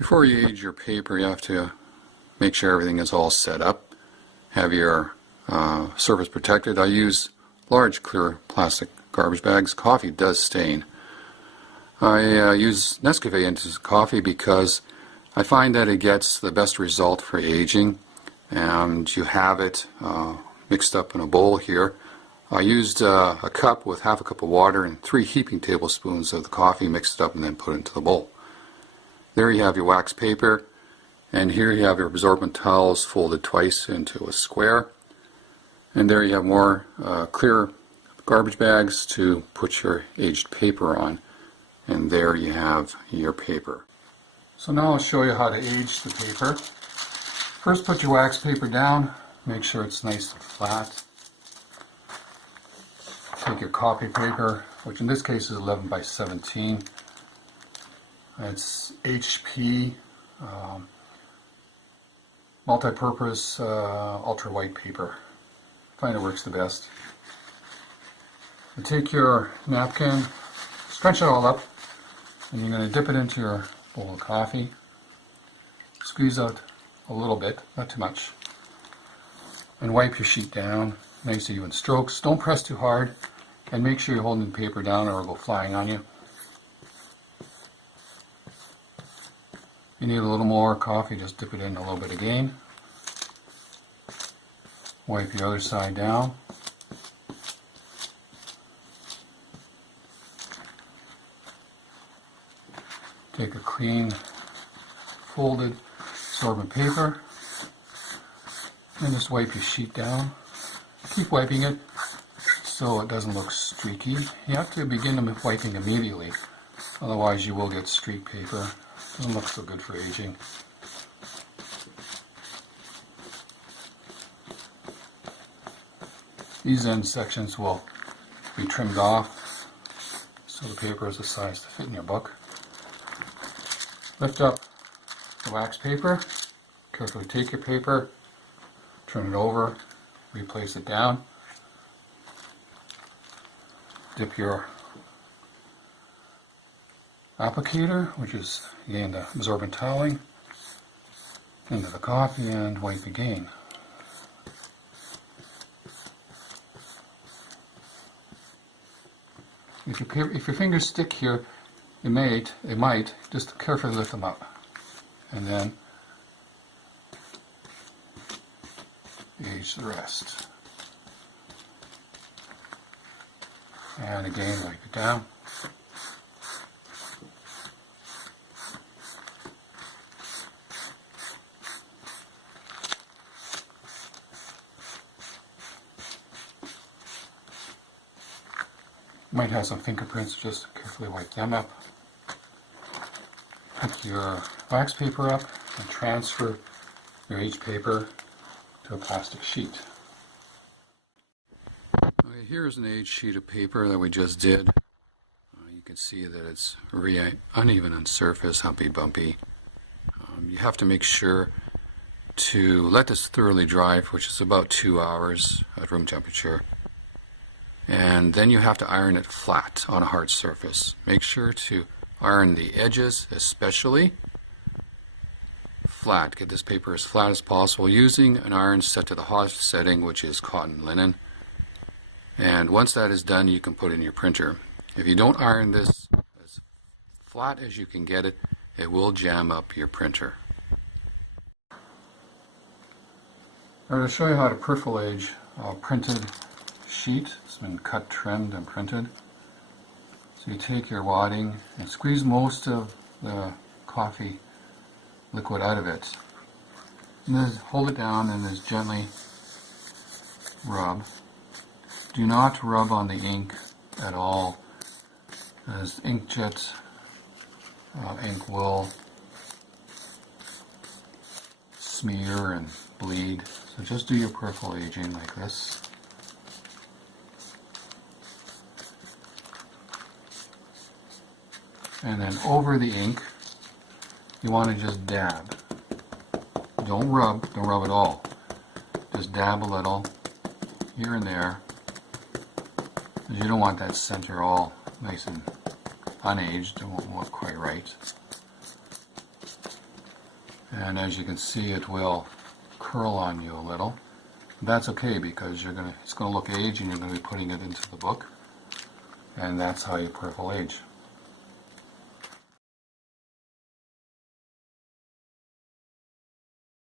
Before you age your paper, you have to make sure everything is all set up. Have your surface protected. I use large clear plastic garbage bags. Coffee does stain. I use Nescafe infused coffee because I find that it gets the best result for aging, and you have it mixed up in a bowl here. I used a cup with half a cup of water and 3 heaping tablespoons of the coffee, mixed it up and then put it into the bowl. There you have your wax paper, and here you have your absorbent towels folded twice into a square, and there you have more clear garbage bags to put your aged paper on, and there you have your paper. So now I'll show you how to age the paper. First, put your wax paper down, make sure it's nice and flat. Take your copy paper, which in this case is 11 by 17. It's HP multi-purpose ultra white paper. I find it works the best. You take your napkin, stretch it all up, and you're going to dip it into your bowl of coffee. Squeeze out a little bit, not too much, and wipe your sheet down. Nice even strokes. Don't press too hard, and make sure you're holding the paper down or it'll go flying on you. If you need a little more coffee, just dip it in a little bit again. Wipe your other side down. Take a clean, folded absorbent paper and just wipe your sheet down. Keep wiping it so it doesn't look streaky. You have to begin wiping immediately, otherwise you will get streak paper. Doesn't look so good for aging. These end sections will be trimmed off so the paper is the size to fit in your book. Lift up the wax paper, carefully take your paper, turn it over, replace it down, dip your applicator, which is again the absorbent toweling, into the coffee and wipe again. If your fingers stick here, it might just carefully lift them up, and then age the rest. And again, wipe it down. You might have some fingerprints, just carefully wipe them up. Pick your wax paper up and transfer your aged paper to a plastic sheet. Okay, here's an aged sheet of paper that we just did. You can see that it's very uneven on surface, humpy bumpy. You have to make sure to let this thoroughly dry, which is about 2 hours at room temperature. And then you have to iron it flat on a hard surface. Make sure to iron the edges especially flat. Get this paper as flat as possible using an iron set to the hottest setting, which is cotton linen. And once that is done, you can put it in your printer. If you don't iron this as flat as you can get it, it will jam up your printer. I'm going to show you how to percolate a printed sheet. It's been cut, trimmed, and printed. So you take your wadding and squeeze most of the coffee liquid out of it. And then hold it down and just gently rub. Do not rub on the ink at all, as inkjet ink will smear and bleed. So just do your percolaging like this. And then over the ink, you want to just dab. Don't rub at all. Just dab a little here and there, because you don't want that center all nice and unaged. It won't look quite right. And as you can see, it will curl on you a little. That's okay because it's going to look aged and you're going to be putting it into the book. And that's how you percolate.